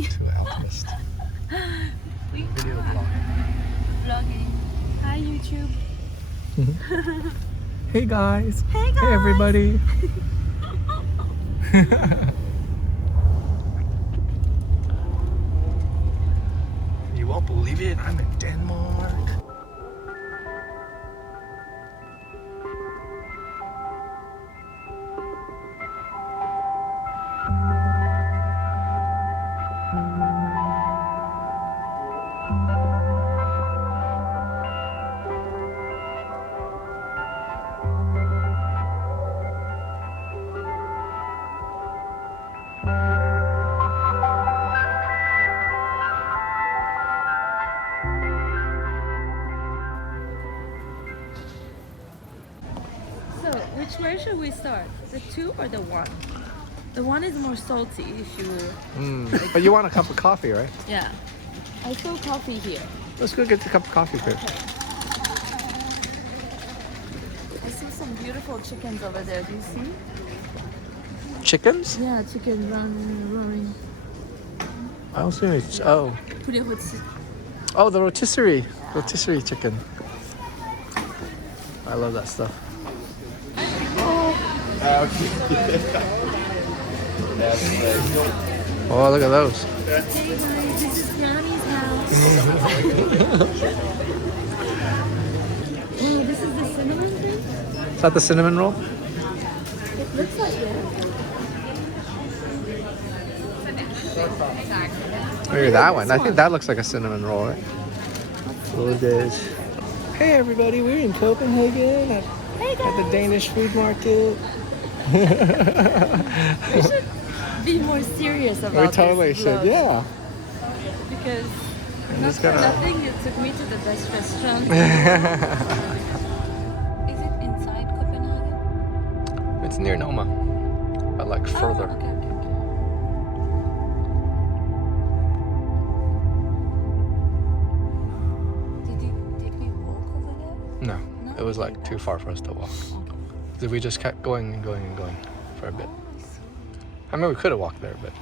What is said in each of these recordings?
going to Alchemist. Video Vlogging. Hi YouTube. Hey guys. Hey guys. Hey everybody. You won't believe it, I'm in Denmark. So, where should we start? The 2 or the 1? The 1 is more salty if you... But you want a cup of coffee, right? Yeah. I saw coffee here. Let's go get the cup of coffee quick. Okay. I see some beautiful chickens over there. Do you see? Chickens? Yeah, chicken roaring. I don't see any. Oh. Oh, the rotisserie. Rotisserie chicken. I love that stuff. Oh, look at those. Hey guys, this is Yanni's house. Oh, this is the cinnamon thing? Is that the cinnamon roll? It looks like it. Maybe that one. I think that looks like a cinnamon roll, right? Oh, it is. Hey everybody, we're in Copenhagen at the Danish food market. We should be more serious about We totally this should, vlog. yeah. Because I'm not just for gonna... nothing, you took me to the best restaurant. Is it inside Copenhagen? It's near Noma, but like further. Oh, okay. Did you take me walk over there? No, it was like too far for us to walk. So we just kept going and going and going for a bit. Oh, I see. I mean, we could have walked there, but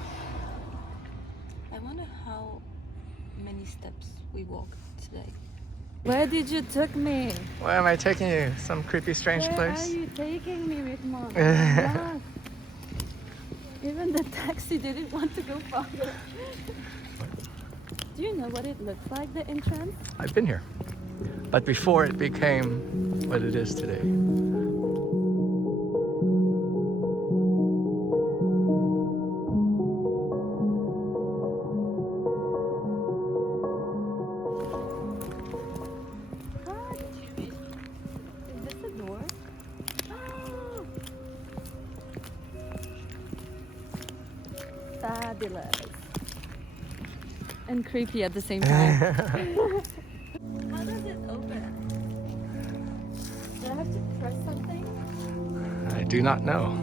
I wonder how many steps we walked today. Where did you take me? where am I taking you? Some creepy, strange Where place? are you taking me with mom? Yes. Even the taxi didn't want to go farther. Do you know what it looks like, the entrance? I've been here, but before it became what it is today. What? Is this a door? Oh. Fabulous. And creepy at the same time. How does it open? Do I have to press something? I do not know.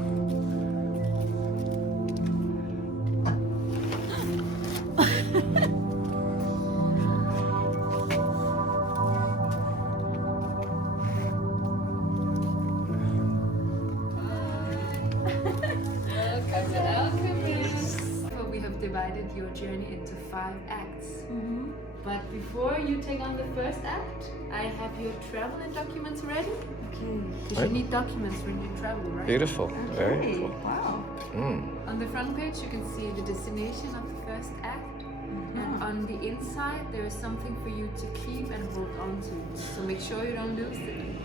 Welcome to Alchemist. Well, we have divided your journey into 5 acts. But before you take on the first act, I have your travel and documents ready. Okay. Because you need documents when you travel, right? Beautiful. Very Okay. cool. Wow. On the front page, you can see the destination of the first act. And on the inside, there is something for you to keep and hold on to. So make sure you don't lose it.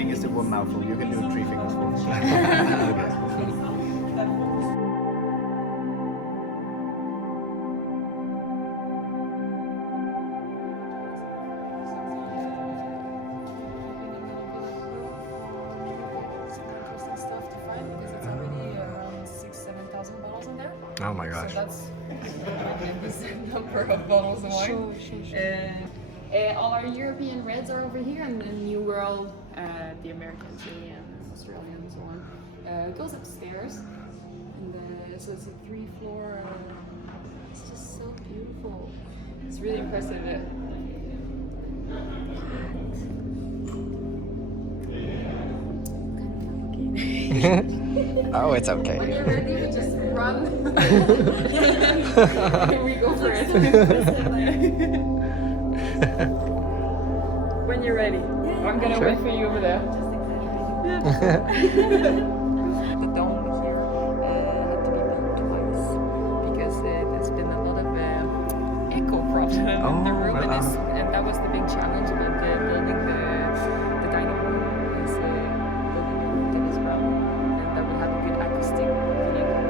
fingers to one mouthful. You can do 3 fingers full. Oh my gosh. So that's this number of bottles of wine. Sure. All our European reds are over here, and the New World, the American, Chilean, Australian, and so on, goes upstairs. And so it's a 3-floor. It's just so beautiful. It's really impressive. Oh, it's okay. When you're ready, we just run. Here we go for it. When you're ready. I'm gonna wait for you over there. The dome here had to be built twice because there's been a lot of echo problem in the room, and that was the big challenge about building the dining room. Is building it as well, and that would have a good acoustic feeling.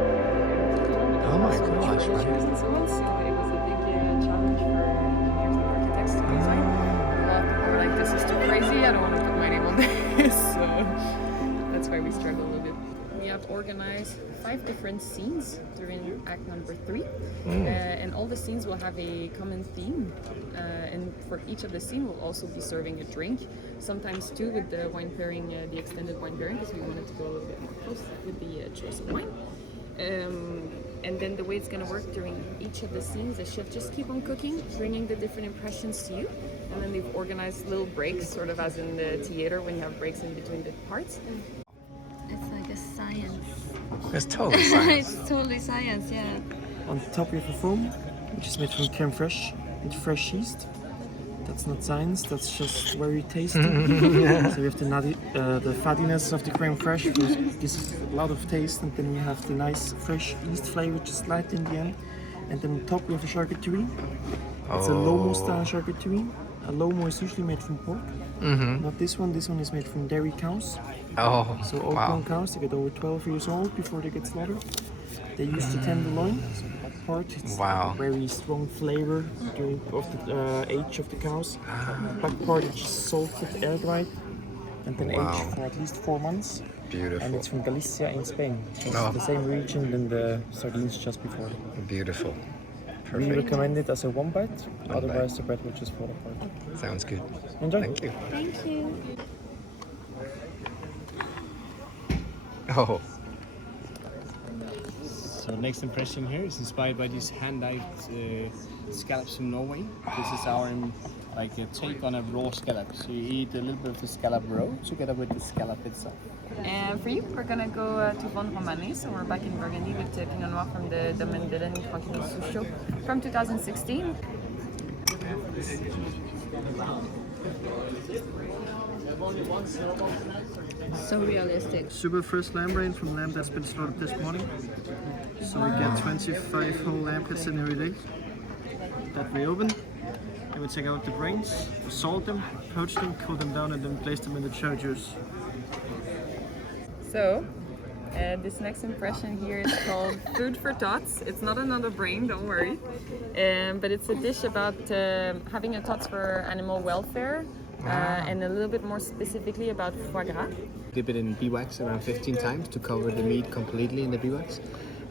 Oh my gosh, right? And so on. So it was a big challenge for engineers and architects to design. A lot of people were like, "This is too crazy. I don't want to put my name on this." So that's why we struggle a little bit. We have organized 5 different scenes during act number 3, and all the scenes will have a common theme, and for each of the scenes we'll also be serving a drink, sometimes too with the wine pairing, the extended wine pairing, because we wanted to go a little bit more close with the choice of wine. And then the way it's going to work during each of the scenes, the chef just keep on cooking, bringing the different impressions to you, and then they've organized little breaks, sort of as in the theater when you have breaks in between the parts. It's like a science. It's totally science. It's totally science, yeah. On top we have a foam, which is made from creme fraiche with fresh yeast. That's not science, that's just very tasty. So we have the fattiness of the creme fraiche, which gives a lot of taste, and then we have the nice fresh yeast flavor just light in the end. And then on top we have a charcuterie. It's a lomo style charcuterie. A lomo is usually made from pork. Not this one is made from dairy cows. Oh, So old grown cows, they get over 12 years old before they get slaughtered. They use the tenderloin, so the back part. It's very strong flavor during of the age of the cows. The back part is just salted, air dried, and then aged for at least 4 months. Beautiful. And it's from Galicia in Spain. It's the same region than the sardines just before. Beautiful. We Perfect. recommend it as a one bite, otherwise the bread will just fall apart. Sounds good. Enjoy. Thank you. Thank you. Oh. So next impression here is inspired by these hand-dyed scallops from Norway. This is our take on a raw scallop. So you eat a little bit of the scallop raw together with the scallop itself. And for you, we're gonna go to Von Romané, so we're back in Burgundy with Pinot Noir from the Domaine Tranquille Sous Show from 2016. So realistic. Super fresh lamb brain from lamb that's been slaughtered this morning. So we get 25 whole lamb pits in every day that we open. And we take out the brains, salt them, poach them, cool them down, and then place them in the cherry juice. So, this next impression here is called Food for Tots. It's not another brain, don't worry. But it's a dish about having a tots for animal welfare, and a little bit more specifically about foie gras. Dip it in beeswax around 15 times to cover the meat completely in the beeswax.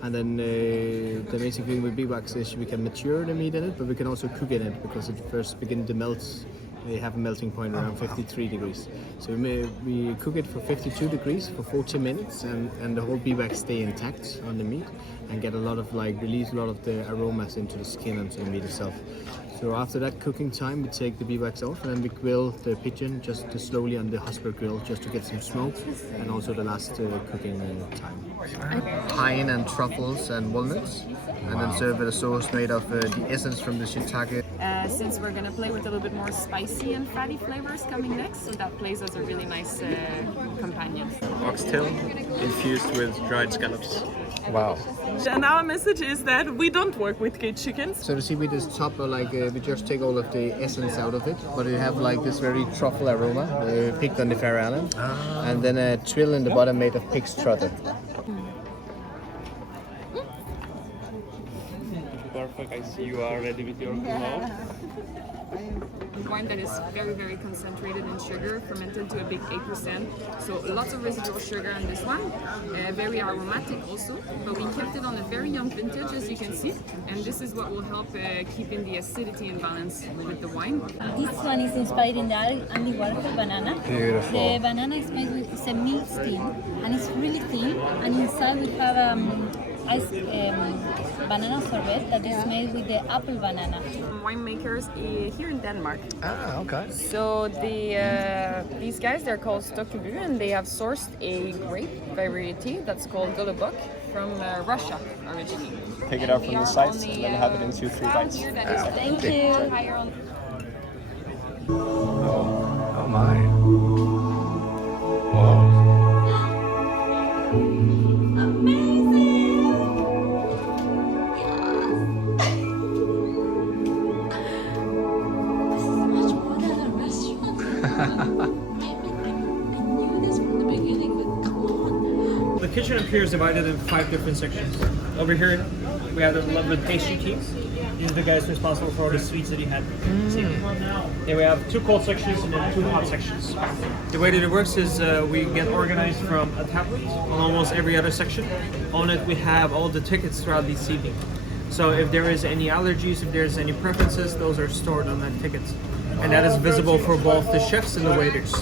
And then the amazing thing with beeswax is we can mature the meat in it, but we can also cook in it because it first begins to melt. They have a melting point around 53 degrees. So we cook it for 52 degrees for 40 minutes, and the whole beeswax stay intact on the meat and get a lot of release a lot of the aromas into the skin and to the meat itself. So after that cooking time, we take the beeswax off and then we grill the pigeon just slowly on the Husper grill just to get some smoke and also the last cooking time. Paean and truffles and walnuts, and then serve with a sauce made of the essence from the shiitake. Since we're gonna play with a little bit more spicy and fatty flavors coming next, so that plays as a really nice companion. Oxtail infused with dried scallops. Wow. And our message is that we don't work with caged chickens. So the seaweed is top, like we just take all of the essence out of it, but it have like this very truffle aroma, picked on the Faroe Islands, and then a trill in the bottom made of pig's trotter. Perfect. I see you are ready with your pillow. Wine that is very, very concentrated in sugar, fermented to a big 8%. So lots of residual sugar in this one. Very aromatic also, but we kept it on a very young vintage, as you can see. And this is what will help keeping the acidity in balance with the wine. This one is inspired in the Andy Warhol banana. Beautiful. The banana is made with a milk skin, and it's really thin. And inside we have banana sorbet that is made with the apple banana. Winemakers here in Denmark. Ah, okay. So these guys, they're called Stokkebu, and they have sourced a grape variety that's called Golubok from Russia originally. Take it out from the sides and then have it in 2-3 bites. Thank you. Oh my. Whoa. The kitchen up here is divided in 5 different sections. Over here, we have the lovely pastry teams. These are the guys responsible for all the sweets that you had. Then we have 2 cold sections and then 2 hot sections. The way that it works is we get organized from a tablet on almost every other section. On it, we have all the tickets throughout the evening. So if there is any allergies, if there's any preferences, those are stored on that ticket. And that is visible for both the chefs and the waiters.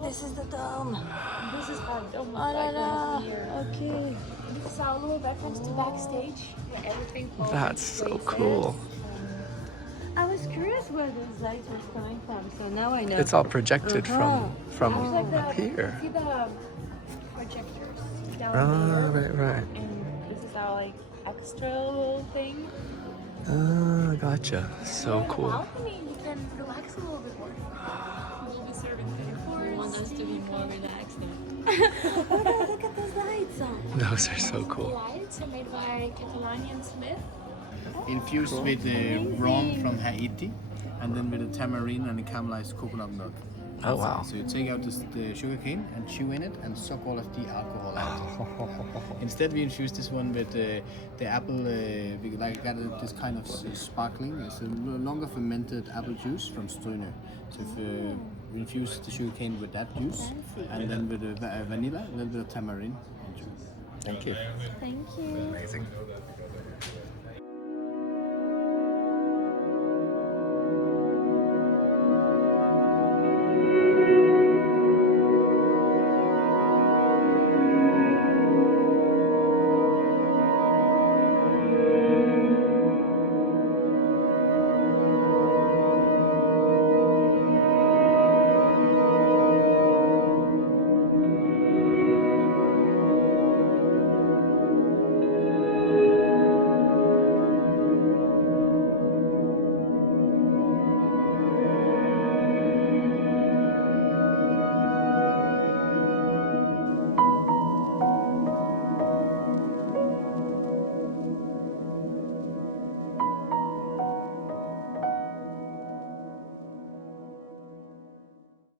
This is the dome. This is our dome. Oh, la, la. Okay. This is our little reference to backstage, where everything falls That's into so place. cool. I was curious where those lights were coming from, so now I know. It's all projected from Like up here. See the projectors down Ah, there, right. and this is our like extra little thing. Ah, gotcha. So cool. Balcony, you can relax a little bit more. We'll be serving I want us to be more relaxed now. Look at those lights. Those are so The cool. lights are made by Catalanian Smith. Infused with rum from Haiti, and then with a tamarind and a caramelized coconut milk. Oh wow. So you take out the sugar cane and chew in it and suck all of the alcohol out. Instead, we infuse this one with the apple. We got this kind of sparkling. It's a longer fermented apple juice from Strøne. So if we infuse the sugar cane with that juice, and then with the vanilla, a little bit of tamarind. Thank you. Thank you. Amazing.